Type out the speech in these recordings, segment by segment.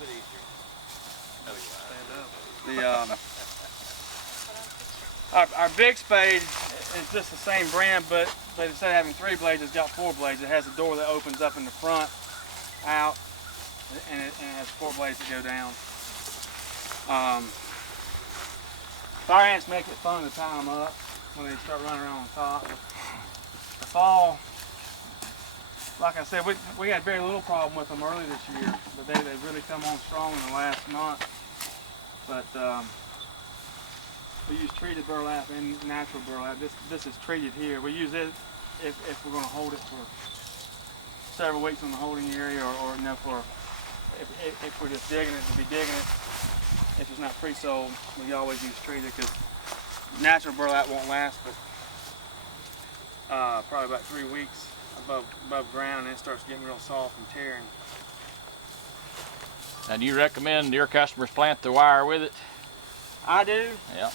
bit easier. Our big spade is just the same brand, but instead of having 3 blades, it's got 4 blades. It has a door that opens up in the front, out, and it has 4 blades that go down. Fire ants make it fun to tie them up when they start running around on top. The fall, like I said, we had very little problem with them early this year, but they've really come on strong in the last month. But we use treated burlap and natural burlap. This is treated here. We use it if we're going to hold it for several weeks in the holding area, or you know, if we're just digging it to be digging it. If it's not pre-sold, we always use treated, because natural burlap won't last but probably about 3 weeks above ground, and it starts getting real soft and tearing. Now, do you recommend your customers plant the wire with it? I do. Yeah.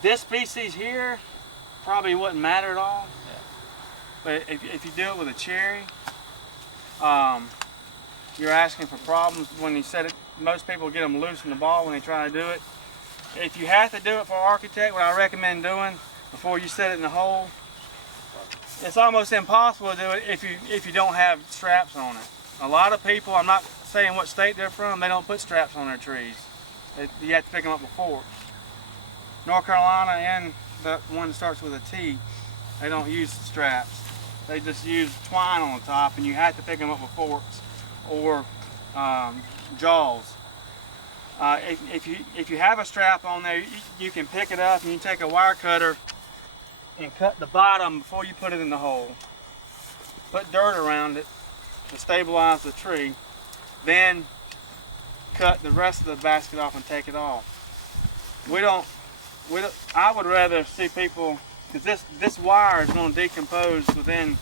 This species here probably wouldn't matter at all. Yeah. But if you do it with a cherry, you're asking for problems when you set it. Most people get them loose in the ball when they try to do it. If you have to do it for architect, what I recommend doing before you set it in the hole, it's almost impossible to do it if you don't have straps on it. A lot of people, I'm not saying what state they're from, they don't put straps on their trees. You have to pick them up with forks. North Carolina and the one that starts with a T, they don't use straps. They just use twine on the top, and you have to pick them up with forks or jaws. If you have a strap on there, you can pick it up and you take a wire cutter and cut the bottom before you put it in the hole. Put dirt around it to stabilize the tree, then cut the rest of the basket off and take it off. I would rather see people, because this wire is going to decompose within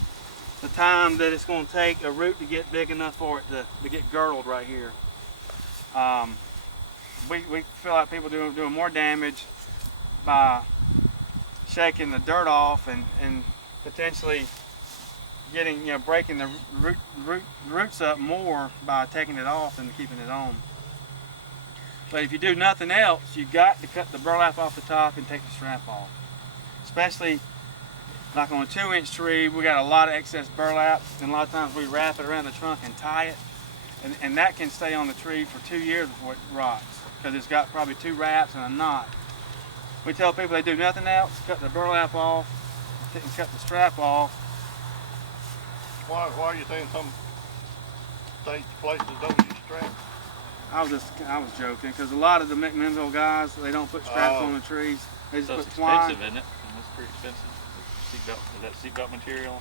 the time that it's going to take a root to get big enough for it to get girdled right here. We feel like people doing more damage by shaking the dirt off and potentially getting, breaking the roots up more by taking it off than keeping it on. But if you do nothing else, you've got to cut the burlap off the top and take the strap off. Especially like on a 2-inch tree, we got a lot of excess burlap, and a lot of times we wrap it around the trunk and tie it, and that can stay on the tree for 2 years before it rots, because it's got probably 2 wraps and a knot. We tell people they do nothing else, cut the burlap off, and cut the strap off. Why are you saying some states, places don't use straps? I was joking, because a lot of the McMakin guys, they don't put straps on the trees. They just put twine. Expensive, isn't it? That's pretty expensive. Seatbelt, is that seatbelt material?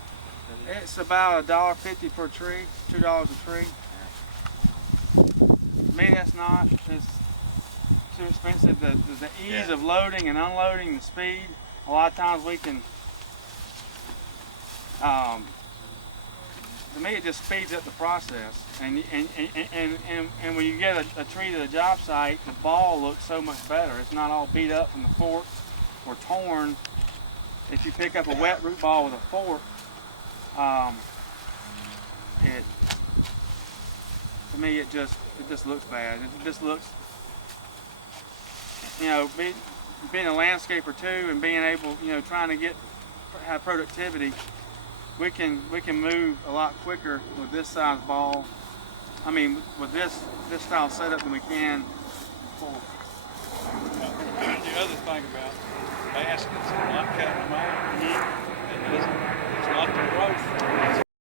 It's about $1.50 per tree, $2 a tree. To me, that's not. It's too expensive. The ease of loading and unloading, the speed. A lot of times we can. To me, it just speeds up the process. And when you get a tree to the job site, the ball looks so much better. It's not all beat up from the fork or torn. If you pick up a wet root ball with a fork, to me it just looks bad. It just looks, being a landscaper too, and being able, trying to have productivity. We can move a lot quicker with this size ball. I mean, with this style setup than we can before. The other thing about baskets and not cutting them off, it's not the growth.